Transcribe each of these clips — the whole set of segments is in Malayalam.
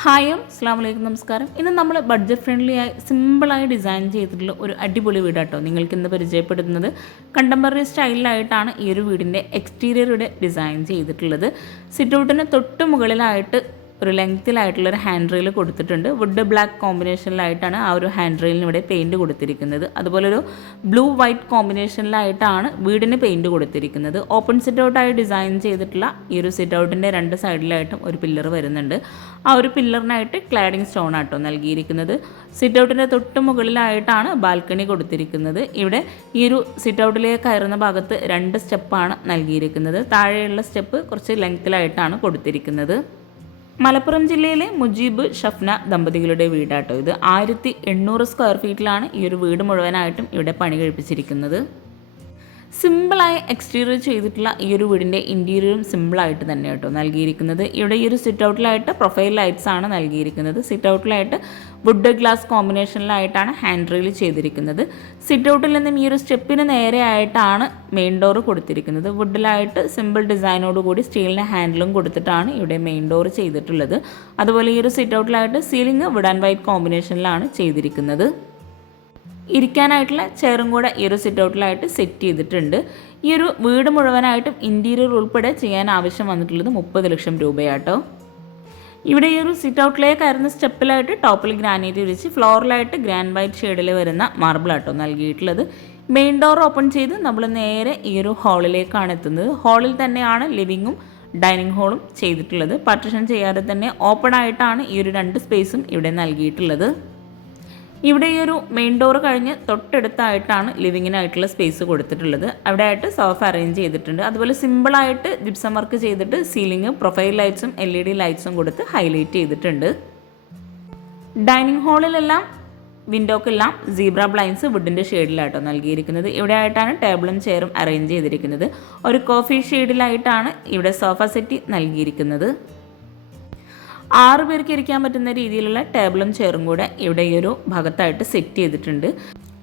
ഹായ് അസ്സലാമലൈക്കും നമസ്കാരം. ഇന്ന് നമ്മൾ ബഡ്ജറ്റ് ഫ്രണ്ട്ലി ആയി സിമ്പിളായി ഡിസൈൻ ചെയ്തിട്ടുള്ള ഒരു അടിപൊളി വീടാട്ടോ നിങ്ങൾക്ക് ഇന്ന് പരിചയപ്പെടുത്തുന്നത്. കണ്ടംപററി സ്റ്റൈലിലായിട്ടാണ് ഈ ഒരു വീടിൻ്റെ എക്സ്റ്റീരിയർ ഡിസൈൻ ചെയ്തിട്ടുള്ളത്. സിറ്റ് ഔട്ടിന് തൊട്ട് മുകളിലായിട്ട് ഒരു ലെങ്ത്തിലായിട്ടുള്ളൊരു ഹാൻഡ് റെയിൽ കൊടുത്തിട്ടുണ്ട്. വുഡ് ബ്ലാക്ക് കോമ്പിനേഷനിലായിട്ടാണ് ആ ഒരു ഹാൻഡ് റെയിലിന് ഇവിടെ പെയിൻറ്റ് കൊടുത്തിരിക്കുന്നത്. അതുപോലെ ഒരു ബ്ലൂ വൈറ്റ് കോമ്പിനേഷനിലായിട്ടാണ് വീടിന് പെയിൻറ്റ് കൊടുത്തിരിക്കുന്നത്. ഓപ്പൺ സിറ്റ് ഔട്ടായി ഡിസൈൻ ചെയ്തിട്ടുള്ള ഈ ഒരു സിറ്റ് ഔട്ടിൻ്റെ രണ്ട് സൈഡിലായിട്ടും ഒരു പില്ലർ വരുന്നുണ്ട്. ആ ഒരു പില്ലറിനായിട്ട് ക്ലാഡിംഗ് സ്റ്റോൺ ആട്ടോ നൽകിയിരിക്കുന്നത്. സിറ്റ് ഔട്ടിൻ്റെ തൊട്ട് മുകളിലായിട്ടാണ് ബാൽക്കണി കൊടുത്തിരിക്കുന്നത്. ഇവിടെ ഈ ഒരു സിറ്റ് ഔട്ടിലേക്ക് കയറുന്ന ഭാഗത്ത് 2 സ്റ്റെപ്പാണ് നൽകിയിരിക്കുന്നത്. താഴെയുള്ള സ്റ്റെപ്പ് കുറച്ച് ലെങ്ത്തിലായിട്ടാണ് കൊടുത്തിരിക്കുന്നത്. മലപ്പുറം ജില്ലയിലെ മുജീബ് ഷഫ്ന ദമ്പതികളുടെ വീടാട്ടോ ഇത്. 1800 സ്ക്വയർ ഫീറ്റിലാണ് ഈ ഒരു വീട് മുഴുവനായിട്ടും ഇവിടെ പണി കഴിപ്പിച്ചിരിക്കുന്നത്. സിമ്പിളായി എക്സ്റ്റീരിയർ ചെയ്തിട്ടുള്ള ഈ ഒരു വീടിൻ്റെ ഇൻറ്റീരിയറും സിമ്പിളായിട്ട് തന്നെ കേട്ടോ നൽകിയിരിക്കുന്നത്. ഇവിടെ ഈ ഒരു സിറ്റ് ഔട്ടിലായിട്ട് പ്രൊഫൈൽ ലൈറ്റ്സ് ആണ് നൽകിയിരിക്കുന്നത്. സിറ്റ് ഔട്ടിലായിട്ട് വുഡ് ഗ്ലാസ് കോമ്പിനേഷനിലായിട്ടാണ് ഹാൻഡ് റെയിൽ ചെയ്തിരിക്കുന്നത്. സിറ്റ് ഔട്ടിൽ നിന്നും ഈ ഒരു സ്റ്റെപ്പിന് നേരെ ആയിട്ടാണ് മെയിൻ ഡോർ കൊടുത്തിരിക്കുന്നത്. വുഡിലായിട്ട് സിമ്പിൾ ഡിസൈനോടുകൂടി സ്റ്റീലിൻ്റെ ഹാൻഡിലും കൊടുത്തിട്ടാണ് ഇവിടെ മെയിൻ ഡോർ ചെയ്തിട്ടുള്ളത്. അതുപോലെ ഈ ഒരു സിറ്റ് ഔട്ടിലായിട്ട് സീലിംഗ് വുഡ് ആൻഡ് വൈറ്റ് കോമ്പിനേഷനിലാണ് ചെയ്തിരിക്കുന്നത്. ഇരിക്കാനായിട്ടുള്ള ചെയറും കൂടെ ഈ ഒരു സിറ്റ് ഔട്ടിലായിട്ട് സെറ്റ് ചെയ്തിട്ടുണ്ട്. ഈ ഒരു വീട് മുഴുവനായിട്ടും ഇൻറ്റീരിയർ ഉൾപ്പെടെ ചെയ്യാൻ ആവശ്യം വന്നിട്ടുള്ളത് 30 ലക്ഷം രൂപയാട്ടോ. ഇവിടെ ഈ ഒരു സിറ്റ് ഔട്ടിലേക്ക് കയറുന്ന സ്റ്റെപ്പിലായിട്ട് ടോപ്പിൽ ഗ്രാനൈറ്റ് വിരിച്ച് ഫ്ലോറിലായിട്ട് ഗ്രാൻഡ് വൈറ്റ് ഷെയ്ഡിൽ വരുന്ന മാർബിൾ ആട്ടോ നൽകിയിട്ടുള്ളത്. മെയിൻ ഡോർ ഓപ്പൺ ചെയ്ത് നമ്മൾ നേരെ ഈ ഒരു ഹാളിലേക്കാണ് എത്തുന്നത്. ഹാളിൽ തന്നെയാണ് ലിവിങ്ങും ഡൈനിങ് ഹോളും ചെയ്തിട്ടുള്ളത്. പാർട്ടിഷൻ ചെയ്യാതെ തന്നെ ഓപ്പൺ ആയിട്ടാണ് ഈ ഒരു 2 സ്പേസും ഇവിടെ നൽകിയിട്ടുള്ളത്. ഇവിടെ ഈ ഒരു മെയിൻ ഡോർ കഴിഞ്ഞ് തൊട്ടടുത്തായിട്ടാണ് ലിവിങ്ങിനായിട്ടുള്ള സ്പേസ് കൊടുത്തിട്ടുള്ളത്. അവിടെ ആയിട്ട് സോഫ അറേഞ്ച് ചെയ്തിട്ടുണ്ട്. അതുപോലെ സിമ്പിളായിട്ട് ജിപ്സം വർക്ക് ചെയ്തിട്ട് സീലിംഗ് പ്രൊഫൈൽ ലൈറ്റ്സും LED ലൈറ്റ്സും കൊടുത്ത് ഹൈലൈറ്റ് ചെയ്തിട്ടുണ്ട്. ഡൈനിങ് ഹാളിലെല്ലാം വിൻഡോക്കെല്ലാം സീബ്ര ബ്ലൈൻസ് വുഡിൻ്റെ ഷെയ്ഡിലായിട്ടോ നൽകിയിരിക്കുന്നത്. ഇവിടെ ആയിട്ടാണ് ടേബിളും ചെയറും അറേഞ്ച് ചെയ്തിരിക്കുന്നത്. ഒരു കോഫി ഷെയ്ഡിലായിട്ടാണ് ഇവിടെ സോഫ സെറ്റ് നൽകിയിരിക്കുന്നത്. 6 പേർക്ക് ഇരിക്കാൻ പറ്റുന്ന രീതിയിലുള്ള ടേബിളും ചെയറും കൂടെ ഇവിടെ ഈ ഒരു ഭാഗത്തായിട്ട് സെറ്റ് ചെയ്തിട്ടുണ്ട്.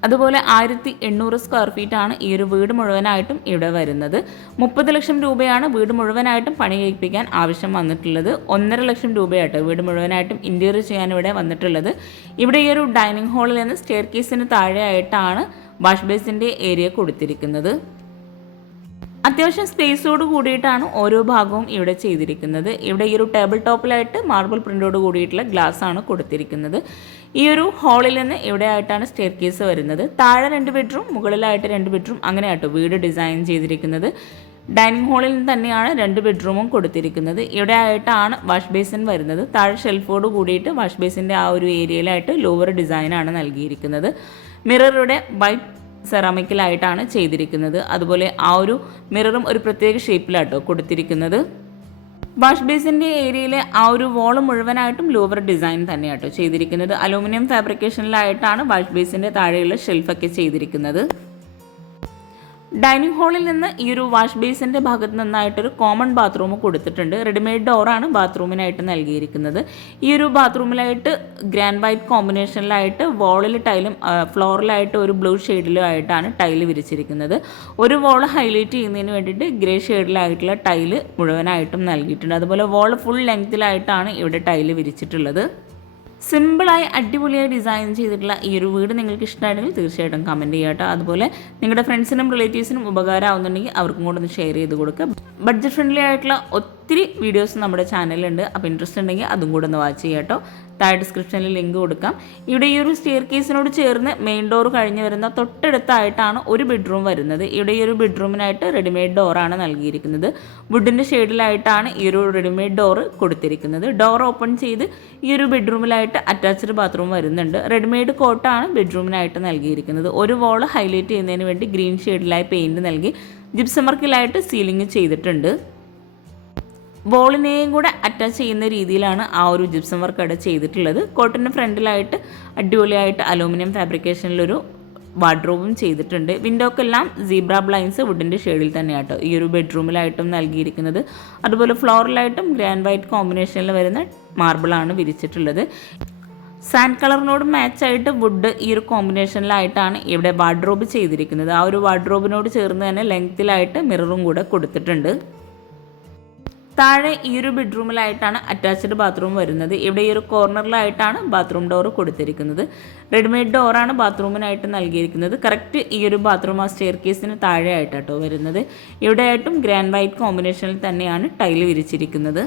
അതുപോലെ 1800 സ്ക്വയർ ഫീറ്റാണ് ഈ ഒരു വീട് മുഴുവനായിട്ടും ഇവിടെ വരുന്നത്. 30 ലക്ഷം രൂപയാണ് വീട് മുഴുവനായിട്ടും പണി കഴിപ്പിക്കാൻ ആവശ്യം വന്നിട്ടുള്ളത്. 1.5 ലക്ഷം രൂപയായിട്ട് വീട് മുഴുവനായിട്ടും ഇൻറ്റീരിയർ ചെയ്യാൻ ഇവിടെ വന്നിട്ടുള്ളത്. ഇവിടെ ഈ ഒരു ഡൈനിങ് ഹാളിൽ നിന്ന് സ്റ്റെയർ കേസിന് താഴെയായിട്ടാണ് വാഷ് ബേസിൻ്റെ ഏരിയ കൊടുത്തിരിക്കുന്നത്. അത്യാവശ്യം സ്പേസോട് കൂടിയിട്ടാണ് ഓരോ ഭാഗവും ഇവിടെ ചെയ്തിരിക്കുന്നത്. ഇവിടെ ഈ ഒരു ടേബിൾ ടോപ്പിലായിട്ട് മാർബിൾ പ്രിൻ്റോട് കൂടിയിട്ടുള്ള ഗ്ലാസ് ആണ് കൊടുത്തിരിക്കുന്നത്. ഈ ഒരു ഹാളിൽ നിന്ന് ഇവിടെ ആയിട്ടാണ് സ്റ്റെയർ കേസ് വരുന്നത്. താഴെ 2 ബെഡ്റൂം, മുകളിലായിട്ട് 2 ബെഡ്റൂം, അങ്ങനെയാട്ടോ വീട് ഡിസൈൻ ചെയ്തിരിക്കുന്നത്. ഡൈനിങ് ഹാളിൽ നിന്ന് തന്നെയാണ് 2 ബെഡ്റൂമും കൊടുത്തിരിക്കുന്നത്. ഇവിടെ ആയിട്ടാണ് വാഷ് ബേസിൻ വരുന്നത്. താഴെ ഷെൽഫോട് കൂടിയിട്ട് വാഷ് ബേസിൻ്റെ ആ ഒരു ഏരിയയിലായിട്ട് ലോവർ ഡിസൈനാണ് നൽകിയിരിക്കുന്നത്. മിററുടെ വൈറ്റ് സെറാമിക്കിലായിട്ടാണ് ചെയ്തിരിക്കുന്നത്. അതുപോലെ ആ ഒരു മിററും ഒരു പ്രത്യേക ഷേപ്പിലാട്ടോ കൊടുത്തിരിക്കുന്നത്. വാഷ് ബേസിൻ്റെ ഏരിയയിലെ ആ ഒരു വോള് മുഴുവനായിട്ടും ലോവർ ഡിസൈൻ തന്നെയാട്ടോ ചെയ്തിരിക്കുന്നത്. അലൂമിനിയം ഫാബ്രിക്കേഷനിലായിട്ടാണ് വാഷ് ബേസിൻ്റെ താഴെയുള്ള ഷെൽഫൊക്കെ ചെയ്തിരിക്കുന്നത്. ഡൈനിങ് ഹാളിൽ നിന്ന് ഈ ഒരു വാഷ് ബേസിൻ്റെ ഭാഗത്ത് നിന്നായിട്ടൊരു കോമൺ ബാത്റൂം കൊടുത്തിട്ടുണ്ട്. റെഡിമെയ്ഡ് ഡോറാണ് ബാത്റൂമിനായിട്ട് നൽകിയിരിക്കുന്നത്. ഈ ഒരു ബാത്റൂമിലായിട്ട് ഗ്രാൻഡ് വൈറ്റ് കോമ്പിനേഷനിലായിട്ട് വോളിൽ ടൈലും ഫ്ലോറിലായിട്ട് ഒരു ബ്ലൂ ഷെയ്ഡിലും ആയിട്ടാണ് ടൈല് വിരിച്ചിരിക്കുന്നത്. ഒരു വോൾ ഹൈലൈറ്റ് ചെയ്യുന്നതിന് വേണ്ടിയിട്ട് ഗ്രേ ഷെയ്ഡിലായിട്ടുള്ള ടൈല് മുഴുവനായിട്ടും നൽകിയിട്ടുണ്ട്. അതുപോലെ വോൾ ഫുൾ ലെങ്ത്തിലായിട്ടാണ് ഇവിടെ ടൈല് വിരിച്ചിട്ടുള്ളത്. സിമ്പിളായി അടിപൊളിയായി ഡിസൈൻ ചെയ്തിട്ടുള്ള ഈ ഒരു വീട് നിങ്ങൾക്ക് ഇഷ്ടമായിട്ടുണ്ടെങ്കിൽ തീർച്ചയായിട്ടും കമൻറ്റ് ചെയ്യുക കേട്ടോ. അതുപോലെ നിങ്ങളുടെ ഫ്രണ്ട്സിനും റിലേറ്റീവ്സിനും ഉപകാരമാവുന്നുണ്ടെങ്കിൽ അവർക്കും കൂടെ ഒന്ന് ഷെയർ ചെയ്ത് കൊടുക്കുക. ബഡ്ജറ്റ് ഫ്രണ്ട്ലി ആയിട്ടുള്ള ഒത്തിരി വീഡിയോസ് നമ്മുടെ ചാനലിലുണ്ട്. അപ്പോൾ ഇൻട്രസ്റ്റ് ഉണ്ടെങ്കിൽ അതും കൂടെ ഒന്ന് വാച്ച് ചെയ്യാം കേട്ടോ. താഴെ ഡിസ്ക്രിപ്ഷനിൽ ലിങ്ക് കൊടുക്കാം. ഇവിടെ ഈ ഒരു സ്റ്റെയർ കേസിനോട് ചേർന്ന് മെയിൻ ഡോർ കഴിഞ്ഞ് വരുന്ന തൊട്ടടുത്തായിട്ടാണ് ഒരു ബെഡ്റൂം വരുന്നത്. ഇവിടെ ഈ ഒരു ബെഡ്റൂമിനായിട്ട് റെഡിമെയ്ഡ് ഡോറാണ് നൽകിയിരിക്കുന്നത്. വുഡിൻ്റെ ഷെയ്ഡിലായിട്ടാണ് ഈ ഒരു റെഡിമെയ്ഡ് ഡോർ കൊടുത്തിരിക്കുന്നത്. ഡോർ ഓപ്പൺ ചെയ്ത് ഈ ഒരു ബെഡ്റൂമിലായിട്ട് അറ്റാച്ച്ഡ് ബാത്റൂം വരുന്നുണ്ട്. റെഡിമെയ്ഡ് കോട്ടാണ് ബെഡ്റൂമിനായിട്ട് നൽകിയിരിക്കുന്നത്. ഒരു വോൾ ഹൈലൈറ്റ് ചെയ്യുന്നതിന് വേണ്ടി ഗ്രീൻ ഷെയ്ഡിലായി പെയിൻറ് നൽകി ജിപ്സം വർക്കിലായിട്ട് സീലിംഗ് ചെയ്തിട്ടുണ്ട്. വോളിനെയും കൂടെ അറ്റാച്ച് ചെയ്യുന്ന രീതിയിലാണ് ആ ഒരു ജിപ്സം വർക്ക് അവിടെ ചെയ്തിട്ടുള്ളത്. കോട്ടിൻ്റെ ഫ്രണ്ടിലായിട്ട് അടിപൊളിയായിട്ട് അലൂമിനിയം ഫാബ്രിക്കേഷനിലൊരു വാർഡ്രോബും ചെയ്തിട്ടുണ്ട്. വിൻഡോക്കെല്ലാം സീബ്ര ബ്ലൈൻസ് വുഡിൻ്റെ ഷെയ്ഡിൽ തന്നെയാട്ടോ ഈ ഒരു ബെഡ്റൂമിലായിട്ടും നൽകിയിരിക്കുന്നത്. അതുപോലെ ഫ്ലോറിലായിട്ടും ഗ്രാൻഡ് വൈറ്റ് കോമ്പിനേഷനിൽ വരുന്ന മാർബിളാണ് വിരിച്ചിട്ടുള്ളത്. സാൻഡ് കളറിനോട് മാച്ചായിട്ട് വുഡ് ഈ ഒരു കോമ്പിനേഷനിലായിട്ടാണ് ഇവിടെ വാർഡ്രോബ് ചെയ്തിരിക്കുന്നത്. ആ ഒരു വാർഡ്രോബിനോട് ചേർന്ന് തന്നെ ലെങ്ത്തിലായിട്ട് മിററും കൂടെ കൊടുത്തിട്ടുണ്ട്. താഴെ ഈ ഒരു ബെഡ്റൂമിലായിട്ടാണ് അറ്റാച്ച്ഡ് ബാത്റൂം വരുന്നത്. ഇവിടെ ഈ ഒരു കോർണറിലായിട്ടാണ് ബാത്റൂം ഡോർ കൊടുത്തിരിക്കുന്നത്. റെഡിമെയ്ഡ് ഡോറാണ് ബാത്റൂമിനായിട്ട് നൽകിയിരിക്കുന്നത്. കറക്റ്റ് ഈ ഒരു ബാത്റൂം ആ സ്റ്റെയർ കേസിന് താഴെ ആയിട്ടാട്ടോ വരുന്നത്. ഇവിടെയായിട്ടും ഗ്രാൻഡ് വൈറ്റ് കോമ്പിനേഷനിൽ തന്നെയാണ് ടൈല് വിരിച്ചിരിക്കുന്നത്.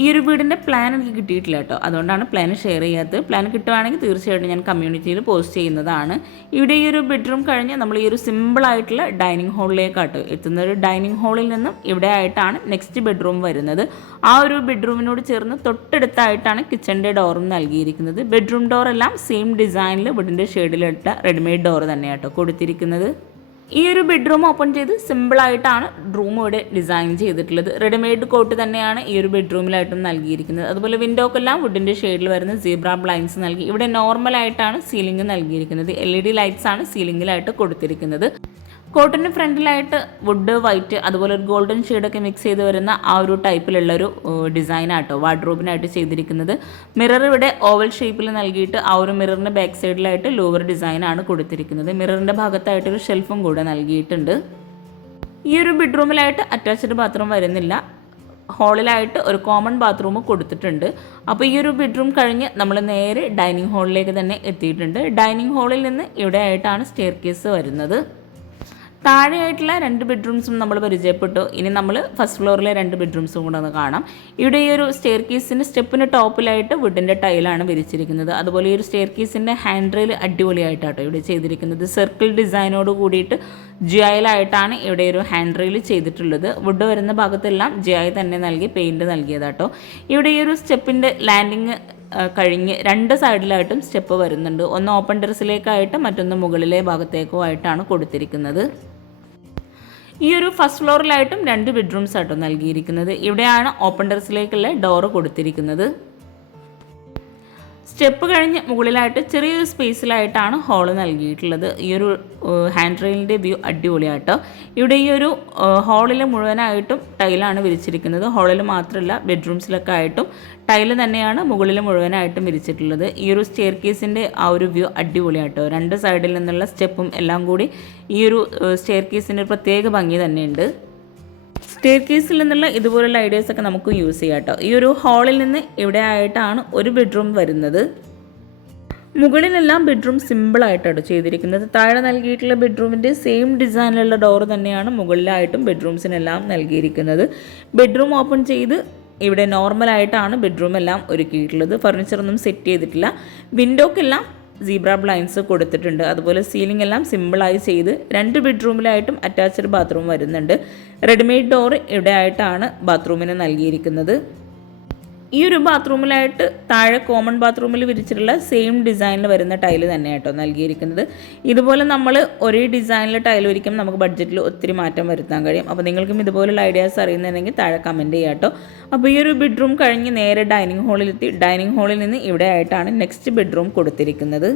ഈ ഒരു വീടിൻ്റെ പ്ലാൻ എനിക്ക് കിട്ടിയിട്ടില്ല കേട്ടോ, അതുകൊണ്ടാണ് പ്ലാൻ ഷെയർ ചെയ്യാത്തത്. പ്ലാൻ കിട്ടുവാണെങ്കിൽ തീർച്ചയായിട്ടും ഞാൻ കമ്മ്യൂണിറ്റിയിൽ പോസ്റ്റ് ചെയ്യുന്നതാണ്. ഇവിടെ ഈ ഒരു ബെഡ്റൂം കഴിഞ്ഞ് നമ്മൾ ഈ ഒരു സിമ്പിളായിട്ടുള്ള ഡൈനിങ് ഹാളിലേക്കാട്ടോ എത്തുന്നത്. ഒരു ഡൈനിങ് ഹാളിൽ നിന്നും ഇവിടെ ആയിട്ടാണ് നെക്സ്റ്റ് ബെഡ്റൂം വരുന്നത്. ആ ഒരു ബെഡ്റൂമിനോട് ചേർന്ന് തൊട്ടടുത്തായിട്ടാണ് കിച്ചണിൻ്റെ ഡോറും നൽകിയിരിക്കുന്നത്. ബെഡ്റൂം ഡോറെല്ലാം സെയിം ഡിസൈനിൽ വുഡിൻ്റെ ഷെയ്ഡിലിട്ട റെഡിമെയ്ഡ് ഡോർ തന്നെയാട്ടോ കൊടുത്തിരിക്കുന്നത്. ഈ ഒരു ബെഡ്റൂം ഓപ്പൺ ചെയ്ത് സിമ്പിളായിട്ടാണ് റൂം ഇവിടെ ഡിസൈൻ ചെയ്തിട്ടുള്ളത്. റെഡിമെയ്ഡ് കോട്ട് തന്നെയാണ് ഈ ഒരു ബെഡ്റൂമിലായിട്ടും നൽകിയിരിക്കുന്നത്. അതുപോലെ വിൻഡോക്കെല്ലാം വുഡിൻ്റെ ഷെയ്ഡിൽ വരുന്ന സീബ്ര ബ്ലൈൻഡ്സ് നൽകി. ഇവിടെ നോർമലായിട്ടാണ് സീലിംഗ് നൽകിയിരിക്കുന്നത്. LED ലൈറ്റ്സ് ആണ് സീലിംഗിലായിട്ട് കൊടുത്തിരിക്കുന്നത്. കോട്ടിന് ഫ്രണ്ടിലായിട്ട് വുഡ്, വൈറ്റ്, അതുപോലെ ഒരു ഗോൾഡൻ ഷെയ്ഡൊക്കെ മിക്സ് ചെയ്ത് വരുന്ന ആ ഒരു ടൈപ്പിലുള്ളൊരു ഡിസൈനാട്ടോ വാർഡ്രോബിനായിട്ട് ചെയ്തിരിക്കുന്നത്. മിറർ ഇവിടെ ഓവൽ ഷേപ്പിൽ നൽകിയിട്ട് ആ ഒരു മിററിൻ്റെ ബാക്ക് സൈഡിലായിട്ട് ലൂവർ ഡിസൈനാണ് കൊടുത്തിരിക്കുന്നത്. മിററിൻ്റെ ഭാഗത്തായിട്ടൊരു ഷെൽഫും കൂടെ നൽകിയിട്ടുണ്ട്. ഈ ഒരു ബെഡ്റൂമിലായിട്ട് അറ്റാച്ച്ഡ് ബാത്റൂം വരുന്നില്ല. ഹാളിലായിട്ട് ഒരു കോമൺ ബാത്റൂം കൊടുത്തിട്ടുണ്ട്. അപ്പോൾ ഈ ഒരു ബെഡ്റൂം കഴിഞ്ഞ് നമ്മൾ നേരെ ഡൈനിങ് ഹാളിലേക്ക് തന്നെ എത്തിയിട്ടുണ്ട്. ഡൈനിങ് ഹാളിൽ നിന്ന് ഇവിടെ ആയിട്ടാണ് സ്റ്റെയർ കേസ് വരുന്നത്. താഴെയായിട്ടുള്ള 2 ബെഡ്റൂംസും നമ്മൾ പരിചയപ്പെട്ടു. ഇനി നമ്മൾ ഫസ്റ്റ് ഫ്ലോറിലെ 2 ബെഡ്റൂംസും കൂടെ ഒന്ന് കാണാം. ഇവിടെ ഈ ഒരു സ്റ്റെയർ കേസിൻ്റെ സ്റ്റെപ്പിന് ടോപ്പിലായിട്ട് വുഡിൻ്റെ ടൈലാണ് വിരിച്ചിരിക്കുന്നത്. അതുപോലെ ഈ ഒരു സ്റ്റെയർ കേസിൻ്റെ ഹാൻഡ് റെയിൽ അടിപൊളിയായിട്ടാട്ടോ ഇവിടെ ചെയ്തിരിക്കുന്നത്. സർക്കിൾ ഡിസൈനോട് കൂടിയിട്ട് ജിയായിലായിട്ടാണ് ഇവിടെ ഒരു ഹാൻഡ് റെയിൽ ചെയ്തിട്ടുള്ളത്. വുഡ് വരുന്ന ഭാഗത്തെല്ലാം ജിയായി തന്നെ നൽകി പെയിൻറ്റ് നൽകിയതാട്ടോ. ഇവിടെ ഈ ഒരു സ്റ്റെപ്പിൻ്റെ ലാൻഡിങ് കഴിഞ്ഞ് 2 സൈഡിലായിട്ടും സ്റ്റെപ്പ് വരുന്നുണ്ട്. ഒന്ന് ഓപ്പൺ ടെറസിലേക്കായിട്ട് മറ്റൊന്ന് മുകളിലെ ഭാഗത്തേക്കോ ആയിട്ടാണ് കൊടുത്തിരിക്കുന്നത്. ഈ ഒരു ഫസ്റ്റ് ഫ്ലോറിലായിട്ടും 2 ബെഡ്റൂംസ് ആട്ടോ നൽകിയിരിക്കുന്നത്. ഇവിടെയാണ് ഓപ്പൺ ടെറസിലേക്കുള്ള ഡോറ് കൊടുത്തിരിക്കുന്നത്. സ്റ്റെപ്പ് കഴിഞ്ഞ് മുകളിലായിട്ട് ചെറിയൊരു സ്പേസിലായിട്ടാണ് ഹാള് നൽകിയിട്ടുള്ളത്. ഈ ഒരു ഹാൻഡ് റെയിലിൻ്റെ വ്യൂ അടിപൊളിയാട്ടോ. ഇവിടെ ഈ ഒരു ഹാളിൽ മുഴുവനായിട്ടും ടൈലാണ് വിരിച്ചിരിക്കുന്നത്. ഹാളിൽ മാത്രമല്ല ബെഡ്റൂംസിലൊക്കെ ആയിട്ടും ടൈല് തന്നെയാണ് മുകളിൽ മുഴുവനായിട്ടും വിരിച്ചിട്ടുള്ളത്. ഈ ഒരു സ്റ്റെയർ കേസിൻ്റെ ആ ഒരു വ്യൂ അടിപൊളിയാട്ടോ. 2 സൈഡിൽ നിന്നുള്ള സ്റ്റെപ്പും എല്ലാം കൂടി ഈ ഒരു സ്റ്റെയർ കേസിൻ്റെ ഒരു പ്രത്യേക ഭംഗി തന്നെയുണ്ട്. സ്റ്റെയർ കേസിൽ നിന്നുള്ള ഇതുപോലുള്ള ഐഡിയാസൊക്കെ നമുക്ക് യൂസ് ചെയ്യാം കേട്ടോ. ഈ ഒരു ഹാളിൽ നിന്ന് ഇവിടെ ആയിട്ടാണ് ഒരു ബെഡ്റൂം വരുന്നത്. മുകളിലെല്ലാം ബെഡ്റൂം സിമ്പിളായിട്ടാണ് ചെയ്തിരിക്കുന്നത്. താഴെ നൽകിയിട്ടുള്ള ബെഡ്റൂമിൻ്റെ സെയിം ഡിസൈനിലുള്ള ഡോർ തന്നെയാണ് മുകളിലായിട്ടും ബെഡ്റൂംസിനെല്ലാം നൽകിയിരിക്കുന്നത്. ബെഡ്റൂം ഓപ്പൺ ചെയ്ത് ഇവിടെ നോർമലായിട്ടാണ് ബെഡ്റൂം എല്ലാം ഒരുക്കിയിട്ടുള്ളത്. ഫർണിച്ചറൊന്നും സെറ്റ് ചെയ്തിട്ടില്ല. വിൻഡോക്കെല്ലാം സീബ്ര ബ്ലൈൻഡ്സ് കൊടുത്തിട്ടുണ്ട്. അതുപോലെ സീലിംഗ് എല്ലാം സിമ്പിളായി ചെയ്ത് 2 ബെഡ്റൂമിലായിട്ടും അറ്റാച്ച്ഡ് ബാത്റൂം വരുന്നുണ്ട്. റെഡിമെയ്ഡ് ഡോർ ഇവിടെ ആയിട്ടാണ് ബാത്റൂമിന് നൽകിയിരിക്കുന്നത്. ഈ ഒരു ബാത്റൂമിലായിട്ട് താഴെ കോമൺ ബാത്റൂമിൽ വിരിച്ചിട്ടുള്ള സെയിം ഡിസൈനിൽ വരുന്ന ടൈല് തന്നെയാട്ടോ നൽകിയിരിക്കുന്നത്. ഇതുപോലെ നമ്മൾ ഒരേ ഡിസൈനിൽ ടൈൽ ഒരിക്കും നമുക്ക് ബഡ്ജറ്റിൽ ഒത്തിരി മാറ്റം വരുത്താൻ കഴിയും. അപ്പോൾ നിങ്ങൾക്കും ഇതുപോലുള്ള ഐഡിയാസ് അറിയുന്നുണ്ടെങ്കിൽ താഴെ കമൻറ്റ് ചെയ്യാം കേട്ടോ. അപ്പോൾ ഈ ഒരു ബെഡ്റൂം കഴിഞ്ഞ് നേരെ ഡൈനിങ് ഹാളിലെത്തി. ഡൈനിങ് ഹാളിൽ നിന്ന് ഇവിടെ ആയിട്ടാണ് നെക്സ്റ്റ് ബെഡ്റൂം കൊടുത്തിരിക്കുന്നത്.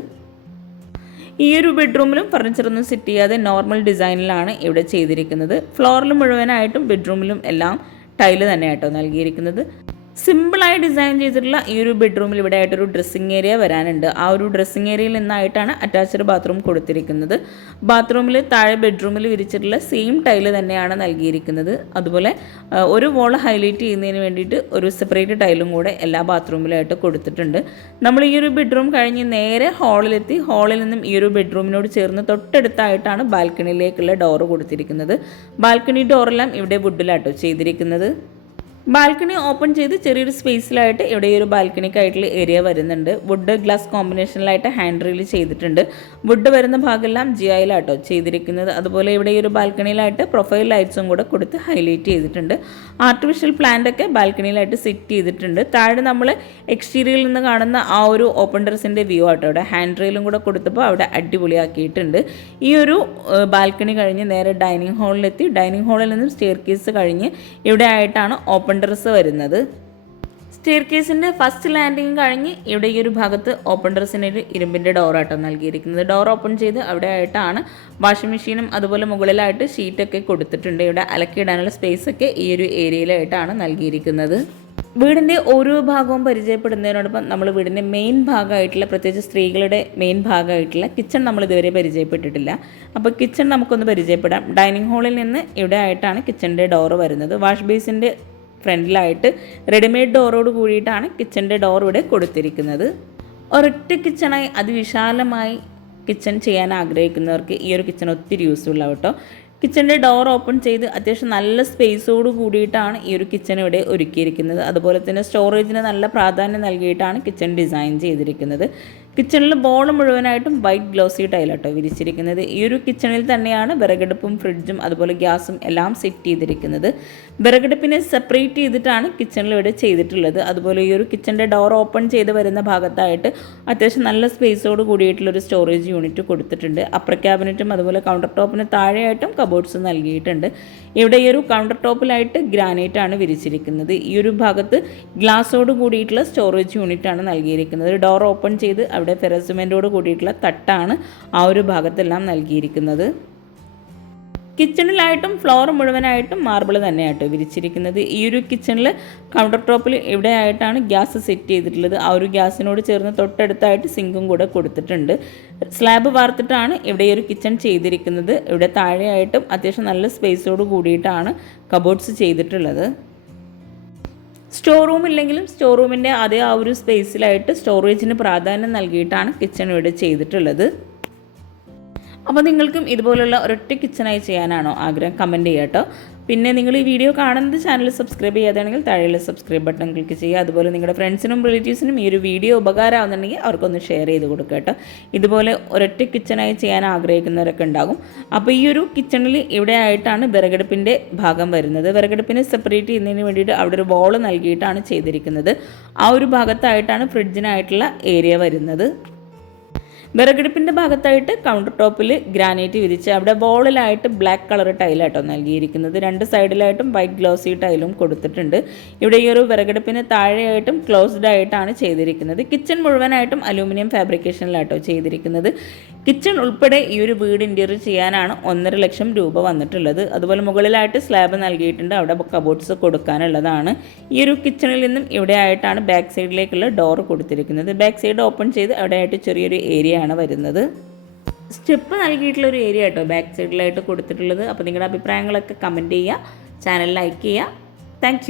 ഈ ഒരു ബെഡ്റൂമിലും ഫർണിച്ചറൊന്നും സെറ്റ് ചെയ്യാതെ നോർമൽ ഡിസൈനിലാണ് ഇവിടെ ചെയ്തിരിക്കുന്നത്. ഫ്ലോറിൽ മുഴുവനായിട്ടും ബെഡ്റൂമിലും എല്ലാം ടൈല് തന്നെയാട്ടോ നൽകിയിരിക്കുന്നത്. സിമ്പിളായി ഡിസൈൻ ചെയ്തിട്ടുള്ള ഈ ഒരു ബെഡ്റൂമിൽ ഇവിടെ ആയിട്ടൊരു ഡ്രസ്സിങ് ഏരിയ വരാനുണ്ട്. ആ ഒരു ഡ്രസ്സിങ് ഏരിയയിൽ നിന്നായിട്ടാണ് അറ്റാച്ച്ഡ് ബാത്റൂം കൊടുത്തിരിക്കുന്നത്. ബാത്റൂമിൽ താഴെ ബെഡ്റൂമിൽ വിരിച്ചിട്ടുള്ള സെയിം ടൈല് തന്നെയാണ് നൽകിയിരിക്കുന്നത്. അതുപോലെ ഒരു വോൾ ഹൈലൈറ്റ് ചെയ്യുന്നതിന് വേണ്ടിയിട്ട് ഒരു സെപ്പറേറ്റ് ടൈലും കൂടെ എല്ലാ ബാത്റൂമിലായിട്ട് കൊടുത്തിട്ടുണ്ട്. നമ്മൾ ഈ ഒരു ബെഡ്റൂം കഴിഞ്ഞ് നേരെ ഹാളിലെത്തി. ഹാളിൽ നിന്നും ഈ ഒരു ബെഡ്റൂമിനോട് ചേർന്ന് തൊട്ടടുത്തായിട്ടാണ് ബാൽക്കണിയിലേക്കുള്ള ഡോറ് കൊടുത്തിരിക്കുന്നത്. ബാൽക്കണി ഡോറെല്ലാം ഇവിടെ വുഡിലാട്ടോ ചെയ്തിരിക്കുന്നത്. ബാൽക്കണി ഓപ്പൺ ചെയ്ത് ചെറിയൊരു സ്പേസിലായിട്ട് ഇവിടെ ഒരു ബാൽക്കണിക്കായിട്ടുള്ള ഏരിയ വരുന്നുണ്ട്. വുഡ് ഗ്ലാസ് കോമ്പിനേഷനിലായിട്ട് ഹാൻഡ് റീൽ ചെയ്തിട്ടുണ്ട്. വുഡ് വരുന്ന ഭാഗമെല്ലാം ജിയായിലാട്ടോ ചെയ്തിരിക്കുന്നത്. അതുപോലെ ഇവിടെ ഈ ഒരു ബാൽക്കണിയിലായിട്ട് പ്രൊഫൈൽ ലൈറ്റ്സും കൂടെ കൊടുത്ത് ഹൈലൈറ്റ് ചെയ്തിട്ടുണ്ട്. ആർട്ടിഫിഷ്യൽ പ്ലാന്റ് ഒക്കെ ബാൽക്കണിയിലായിട്ട് സെറ്റ് ചെയ്തിട്ടുണ്ട്. താഴെ നമ്മൾ എക്സ്റ്റീരിയറിൽ നിന്ന് കാണുന്ന ആ ഒരു ഓപ്പൺ ടെറസിൻ്റെ വ്യൂ ആട്ടോ അവിടെ ഹാൻഡ് റീലും കൂടെ കൊടുത്തപ്പോൾ അവിടെ അടിപൊളിയാക്കിയിട്ടുണ്ട്. ഈ ഒരു ബാൽക്കണി കഴിഞ്ഞ് നേരെ ഡൈനിങ് ഹാളിലെത്തി. ഡൈനിങ് ഹാളിൽ നിന്നും സ്റ്റെയർ കേസ് കഴിഞ്ഞ് ഇവിടെ ആയിട്ടാണ് ഓപ്പൺ ടെറസ് വരുന്നത്. സ്റ്റെയർ കേസിൻ്റെ ഫസ്റ്റ് ലാൻഡിങ് കഴിഞ്ഞ് ഇവിടെ ഈ ഒരു ഭാഗത്ത് ഓപ്പൺ ടെറസിന് ഒരു ഇരുമ്പിൻ്റെ ഡോറാട്ടോ നൽകിയിരിക്കുന്നത്. ഡോർ ഓപ്പൺ ചെയ്ത് അവിടെ ആയിട്ടാണ് വാഷിംഗ് മെഷീനും അതുപോലെ മുകളിലായിട്ട് ഷീറ്റൊക്കെ കൊടുത്തിട്ടുണ്ട്. ഇവിടെ അലക്കിയിടാനുള്ള സ്പേസൊക്കെ ഈ ഒരു ഏരിയയിലായിട്ടാണ് നൽകിയിരിക്കുന്നത്. വീടിൻ്റെ ഓരോ ഭാഗവും പരിചയപ്പെടുന്നതിനോടൊപ്പം നമ്മൾ വീടിൻ്റെ മെയിൻ ഭാഗമായിട്ടുള്ള, പ്രത്യേകിച്ച് സ്ത്രീകളുടെ മെയിൻ ഭാഗമായിട്ടുള്ള കിച്ചൺ നമ്മൾ ഇതുവരെ പരിചയപ്പെട്ടിട്ടില്ല. അപ്പോൾ കിച്ചൺ നമുക്കൊന്ന് പരിചയപ്പെടാം. ഡൈനിങ് ഹാളിൽ നിന്ന് ഇവിടെ ആയിട്ടാണ് കിച്ചണിൻ്റെ ഡോറ് വരുന്നത്. വാഷ് ബേസിൻ്റെ ഫ്രണ്ടിലായിട്ട് റെഡിമെയ്ഡ് ഡോറോട് കൂടിയിട്ടാണ് കിച്ചണിൻ്റെ ഡോർ ഇവിടെ കൊടുത്തിരിക്കുന്നത്. ഒരൊറ്റ കിച്ചണായി അതിവിശാലമായി കിച്ചൺ ചെയ്യാൻ ആഗ്രഹിക്കുന്നവർക്ക് ഈ ഒരു കിച്ചൺ ഒത്തിരി യൂസ്ഫുൾ ആവും കേട്ടോ. കിച്ചണിൻ്റെ ഡോർ ഓപ്പൺ ചെയ്ത് അത്യാവശ്യം നല്ല സ്പേസോട് കൂടിയിട്ടാണ് ഈ ഒരു കിച്ചൺ ഇവിടെ ഒരുക്കിയിരിക്കുന്നത്. അതുപോലെ തന്നെ സ്റ്റോറേജിന് നല്ല പ്രാധാന്യം നൽകിയിട്ടാണ് കിച്ചൺ ഡിസൈൻ ചെയ്തിരിക്കുന്നത്. കിച്ചണിൽ ബോൾ മുഴുവനായിട്ടും വൈറ്റ് ഗ്ലോസി ടൈലാട്ടോ വിരിച്ചിരിക്കുന്നത്. ഈ ഒരു കിച്ചണിൽ തന്നെയാണ് വിറകടുപ്പും ഫ്രിഡ്ജും അതുപോലെ ഗ്യാസും എല്ലാം സെറ്റ് ചെയ്തിരിക്കുന്നത്. വിറകടുപ്പിനെ സെപ്പറേറ്റ് ചെയ്തിട്ടാണ് കിച്ചണിൽ ഇവിടെ ചെയ്തിട്ടുള്ളത്. അതുപോലെ ഈ ഒരു കിച്ചണിൻ്റെ ഡോർ ഓപ്പൺ ചെയ്ത് വരുന്ന ഭാഗത്തായിട്ട് അത്യാവശ്യം നല്ല സ്പേസോട് കൂടിയിട്ടുള്ളൊരു സ്റ്റോറേജ് യൂണിറ്റ് കൊടുത്തിട്ടുണ്ട്. അപ്പർ ക്യാബിനറ്റും അതുപോലെ കൗണ്ടർ ടോപ്പിന് താഴെയായിട്ടും കബോർഡ്സ് നൽകിയിട്ടുണ്ട്. ഇവിടെ ഈ ഒരു കൗണ്ടർ ടോപ്പിലായിട്ട് ഗ്രാനൈറ്റ് ആണ് വിരിച്ചിരിക്കുന്നത്. ഈ ഒരു ഭാഗത്ത് ഗ്ലാസോട് കൂടിയിട്ടുള്ള സ്റ്റോറേജ് യൂണിറ്റ് ആണ് നൽകിയിരിക്കുന്നത്. ഡോർ ഓപ്പൺ ചെയ്ത് അവിടെ ഫെറസിമെൻറ്റോട് കൂടിയിട്ടുള്ള തട്ടാണ് ആ ഒരു ഭാഗത്തെല്ലാം നൽകിയിരിക്കുന്നത്. കിച്ചണിലായിട്ടും ഫ്ലോർ മുഴുവനായിട്ടും മാർബിൾ തന്നെയായിട്ട് വിരിച്ചിരിക്കുന്നത്. ഈ ഒരു കിച്ചണിൽ കൗണ്ടർ ടോപ്പിൽ ഇവിടെ ആയിട്ടാണ് ഗ്യാസ് സെറ്റ് ചെയ്തിട്ടുള്ളത്. ആ ഒരു ഗ്യാസിനോട് ചേർന്ന് തൊട്ടടുത്തായിട്ട് സിങ്കും കൂടെ കൊടുത്തിട്ടുണ്ട്. സ്ലാബ് വാർത്തിട്ടാണ് ഇവിടെ ഈ ഒരു കിച്ചൺ ചെയ്തിരിക്കുന്നത്. ഇവിടെ താഴെയായിട്ടും അത്യാവശ്യം നല്ല സ്പേസോട് കൂടിയിട്ടാണ് കബോർഡ്സ് ചെയ്തിട്ടുള്ളത്. സ്റ്റോർ റൂം ഇല്ലെങ്കിലും സ്റ്റോർ റൂമിൻ്റെ അതേ ആ ഒരു സ്പേസിലായിട്ട് സ്റ്റോറേജിന് പ്രാധാന്യം നൽകിയിട്ടാണ് കിച്ചൺ ഇവിടെ ചെയ്തിട്ടുള്ളത്. അപ്പോൾ നിങ്ങൾക്കും ഇതുപോലുള്ള ഒരൊറ്റ കിച്ചണായി ചെയ്യാനാണോ ആഗ്രഹം? കമൻറ്റ് ചെയ്യുക കേട്ടോ. പിന്നെ നിങ്ങൾ ഈ വീഡിയോ കാണുന്നത് ചാനൽ സബ്സ്ക്രൈബ് ചെയ്യാതാണെങ്കിൽ താഴെയുള്ള സബ്സ്ക്രൈബ് ബട്ടൺ ക്ലിക്ക് ചെയ്യുക. അതുപോലെ നിങ്ങളുടെ ഫ്രണ്ട്സിനും റിലേറ്റീവ്സിനും ഈ ഒരു വീഡിയോ ഉപകാരമാകുന്നുണ്ടെങ്കിൽ അവർക്കൊന്ന് ഷെയർ ചെയ്ത് കൊടുക്കുക കേട്ടോ. ഇതുപോലെ ഒരൊറ്റ കിച്ചണായി ചെയ്യാൻ ആഗ്രഹിക്കുന്നവരൊക്കെ ഉണ്ടാകും. അപ്പോൾ ഈ ഒരു കിച്ചണിൽ ഇവിടെ ആയിട്ടാണ് വിറകടുപ്പിൻ്റെ ഭാഗം വരുന്നത്. വിറകടുപ്പിനെ സെപ്പറേറ്റ് ചെയ്യുന്നതിന് വേണ്ടിയിട്ട് അവിടെ ഒരു വോൾ നൽകിയിട്ടാണ് ചെയ്തിരിക്കുന്നത്. ആ ഒരു ഭാഗത്തായിട്ടാണ് ഫ്രിഡ്ജിനായിട്ടുള്ള ഏരിയ വരുന്നത്. വിറകടുപ്പിൻ്റെ ഭാഗത്തായിട്ട് കൗണ്ടർ ടോപ്പിൽ ഗ്രാനൈറ്റ് വിരിച്ച് അവിടെ വോളിലായിട്ട് ബ്ലാക്ക് കളർ ടൈലാട്ടോ നൽകിയിരിക്കുന്നത്. രണ്ട് സൈഡിലായിട്ടും വൈറ്റ് ഗ്ലോസി ടൈലും കൊടുത്തിട്ടുണ്ട്. ഇവിടെ ഈ ഒരു വിറകടുപ്പിന് താഴെയായിട്ടും ക്ലോസ്ഡ് ആയിട്ടാണ് ചെയ്തിരിക്കുന്നത്. കിച്ചൺ മുഴുവനായിട്ടും അലൂമിനിയം ഫാബ്രിക്കേഷനിലാട്ടോ ചെയ്തിരിക്കുന്നത്. കിച്ചൺ ഉൾപ്പെടെ ഈ ഒരു വീട് ഇൻറ്റീരിയർ ചെയ്യാനാണ് 1.5 ലക്ഷം രൂപ വന്നിട്ടുള്ളത്. അതുപോലെ മുകളിലായിട്ട് സ്ലാബ് നൽകിയിട്ടുണ്ട്. അവിടെ കബോർഡ്സ് കൊടുക്കാനുള്ളതാണ്. ഈ ഒരു കിച്ചണിൽ നിന്നും ഇവിടെ ആയിട്ടാണ് ബാക്ക് സൈഡിലേക്കുള്ള ഡോർ കൊടുത്തിരിക്കുന്നത്. ബാക്ക് സൈഡ് ഓപ്പൺ ചെയ്ത് അവിടെ ആയിട്ട് ചെറിയൊരു ഏരിയ ആണ് വരുന്നത്. സ്റ്റെപ്പ് നൽകിയിട്ടുള്ള ഒരു ഏരിയ കേട്ടോ ബാക്ക് സൈഡിലായിട്ട് കൊടുത്തിട്ടുള്ളത്. അപ്പോൾ നിങ്ങളുടെ അഭിപ്രായങ്ങളൊക്കെ കമൻറ്റ് ചെയ്യുക, ചാനൽ ലൈക്ക് ചെയ്യുക. താങ്ക്